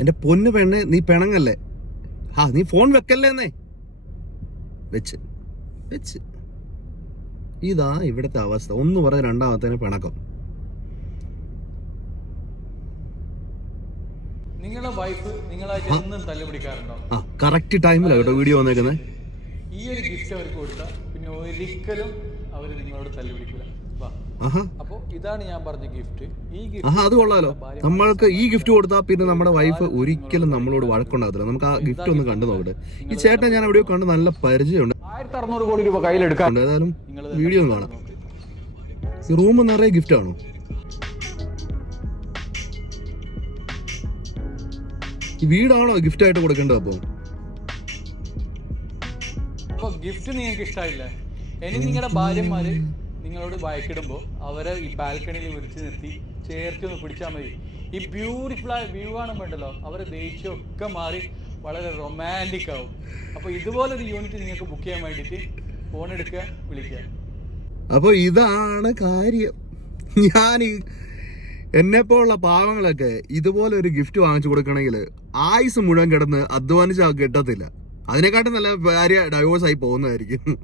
എന്റെ പൊന്ന് പെണ്ണ് നീ പിണങ്ങല്ലേ? ആ നീ ഫോൺ വെക്കല്ലേ വെക്കല്ലേന്നേ വെച്ച് വെച്ച്. ഇതാ ഇവിടുത്തെ അവസ്ഥ. ഒന്ന് പറഞ്ഞ രണ്ടാമത്തേന് പിണക്കം. നിങ്ങളുടെ വൈഫ് നിങ്ങളായിട്ട് എന്നും തല്ലുപിടിക്കാറുണ്ടോ? ആ കറക്റ്റ് ടൈമിലാണ് കേട്ടോ വീഡിയോ വന്നേക്കുന്നത് ഈ ഒരു ഗിഫ്റ്റ് അവർക്ക് കൊടുത്താൽ പിന്നെ ഒരിക്കലും അവർ നിങ്ങളോട് തല്ലുപിടിക്കില്ല അപ്പോൾ ഇതാണ് ഞാൻ പറഞ്ഞ ഗിഫ്റ്റ് ഈ ഗിഫ്റ്റ് അത് കൊള്ളാലോ. നമ്മൾക്ക് ഈ ഗിഫ്റ്റ് കൊടുത്താൽ പിന്നെ നമ്മുടെ വൈഫ് ഒരിക്കലും നമ്മളോട് വഴക്കുണ്ടാകത്തില്ല. നമുക്ക് ആ ഗിഫ്റ്റ് ഒന്ന് കണ്ടു നോക്കട്ടെ. ഈ ചേട്ടൻ ഞാൻ എവിടെയോ കണ്ട് നല്ല പരിചയമുണ്ട്. ആയിരത്തി അറുന്നൂറ് കോടി രൂപ കയ്യിലെടുക്കാറുണ്ട് ഏതായാലും വീഡിയോ ഒന്ന് കാണാം. ഈ റൂം നിറയെ ഗിഫ്റ്റ് ആണോ? ഈ വീടാണോ ഗിഫ്റ്റ് ആയിട്ട് കൊടുക്കേണ്ടത് അപ്പോൾ ഗിഫ്റ്റ് നിങ്ങൾക്ക് ഇഷ്ടമായില്ലേ ഇനി നിങ്ങളുടെ ഭാര്യമാര് നിങ്ങളോട് ബൈക്കിടുമ്പോൾ അവരെ ഈ ബാൽക്കണിയിൽ വിളിച്ച് നിർത്തി ചേർത്ത് ഒന്ന് പിടിച്ചാൽ മതി. ഈ ബ്യൂട്ടിഫുൾ ആയ വ്യൂ വേണ്ടല്ലോ അവരെ ദേഷ്യമൊക്കെ മാറി വളരെ റൊമാന്റിക് ആവും. അപ്പോൾ ഇതുപോലൊരു യൂണിറ്റ് നിങ്ങൾക്ക് ബുക്ക് ചെയ്യാൻ വേണ്ടിയിട്ട് ഫോൺ എടുക്കുക വിളിക്കുക. അപ്പോൾ ഇതാണ് കാര്യം. ഞാൻ എന്നെ പോലുള്ള പാവങ്ങളൊക്കെ ഇതുപോലെ ഒരു ഗിഫ്റ്റ് വാങ്ങിച്ചു കൊടുക്കണമെങ്കിൽ ആയുസ് മുഴുവൻ കിടന്ന് അധ്വാനിച്ച് കിട്ടത്തില്ല. അതിനെക്കാട്ടും നല്ല ഭാര്യ ഡൈവോഴ്സ് ആയി പോകുന്നതായിരിക്കും.